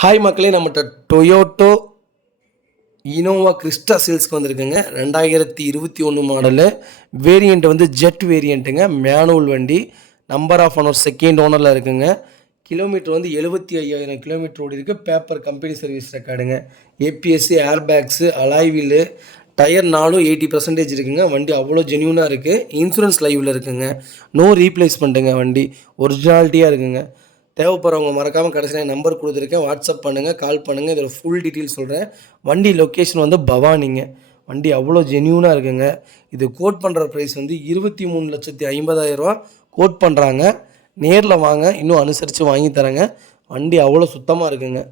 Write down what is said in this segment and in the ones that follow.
Hi மக்களே, நம்மகிட்ட Toyota Innova Crysta சேல்ஸ்க்கு வந்திருக்குங்க. 2021 மாடலு. வேரியண்ட் வந்து ஜெட் வேரியண்ட்டுங்க. மேனுவல் வண்டி. நம்பர் ஆஃப் ஓனர் செகண்ட் ஓனரில் இருக்குங்க. கிலோமீட்டர் வந்து 75,000 கிலோமீட்டர் ஓடி இருக்குது. பேப்பர் கம்பெனி சர்வீஸ் ரெக்கார்டுங்க. ஏபிஎஸ்சி, air bags, alloy wheel, tyre 80% இருக்குங்க. வண்டி அவ்வளோ ஜென்யூனாக இருக்குது. இன்சூரன்ஸ் லைவில் இருக்குங்க. நோ ரீப்ளேஸ்மெண்ட்டுங்க. வண்டி ஒரிஜினாலிட்டியாக இருக்குங்க. தேவைப்படுறவங்க மறக்காமல் கடைசியில் நம்பர் கொடுத்துருக்கேன். வாட்ஸ்அப் பண்ணுங்கள், கால் பண்ணுங்கள். இதில் ஃபுல் டீட்டெயில் சொல்கிறேன். வண்டி லொக்கேஷன் வந்து பவானிங்க. வண்டி அவ்வளோ ஜென்யூனாக இருக்குங்க. இது கோட் பண்ணுற ப்ரைஸ் வந்து 23,50,000 கோட் பண்ணுறாங்க. நேரில் வாங்க, இன்னும் அனுசரித்து வாங்கி தரேங்க. வண்டி அவ்வளோ சுத்தமாக இருக்குங்க.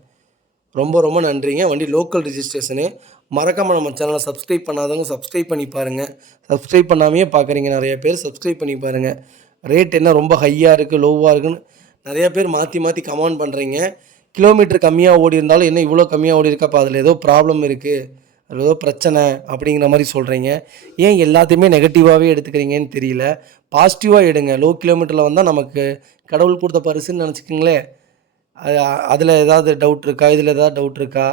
ரொம்ப ரொம்ப நன்றிங்க. வண்டி லோக்கல் ரிஜிஸ்ட்ரேஷனு. மறக்காமல் நம்ம சேனலை சப்ஸ்கிரைப் பண்ணாதவங்க சப்ஸ்கிரைப் பண்ணி பாருங்கள். சப்ஸ்கிரைப் பண்ணாமையே பார்க்குறீங்க நிறைய பேர். சப்ஸ்கிரைப் பண்ணி பாருங்கள். ரேட் என்ன ரொம்ப ஹையாக இருக்குது, லோவாக இருக்குன்னு நிறையா பேர் மாற்றி மாற்றி கமெண்ட் பண்ணுறீங்க. கிலோமீட்டர் கம்மியாக ஓடி இருந்தாலும் என்ன இவ்வளோ கம்மியாக ஓடி இருக்கா, அப்போ அதில் ஏதோ ப்ராப்ளம் இருக்குது, அதில் ஏதோ பிரச்சனை அப்படிங்கிற மாதிரி சொல்கிறீங்க. ஏன் எல்லாத்தையுமே நெகட்டிவாகவே எடுத்துக்கிறீங்கன்னு தெரியல. பாசிட்டிவாக எடுங்க. லோ கிலோமீட்டரில் வந்தால் நமக்கு கடவுள் கொடுத்த பரிசுன்னு நினச்சிக்கிங்களேன். அதில் ஏதாவது டவுட் இருக்கா, இதில் ஏதாவது டவுட் இருக்கா?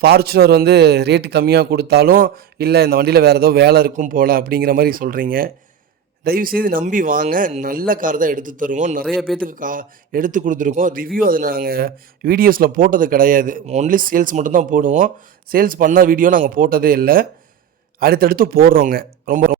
ஃபார்ச்சுனர் வந்து ரேட்டு கம்மியாக கொடுத்தாலும் இல்லை இந்த வண்டியில் வேறு ஏதோ வேலை இருக்கும் போல் அப்படிங்கிற மாதிரி சொல்கிறீங்க. தயவுசெய்து நம்பி வாங்க. நல்ல கார் தான் எடுத்து தருவோம். நிறைய பேர்த்துக்கு எடுத்து கொடுத்துருக்கோம். ரிவ்யூ அதை நாங்கள் வீடியோஸில் போட்டது கிடையாது. ஒன்லி சேல்ஸ் மட்டும்தான் போடுவோம். சேல்ஸ் பண்ண வீடியோ நாங்கள் போட்டதே இல்லை. அடுத்தடுத்து போடுறோங்க. ரொம்ப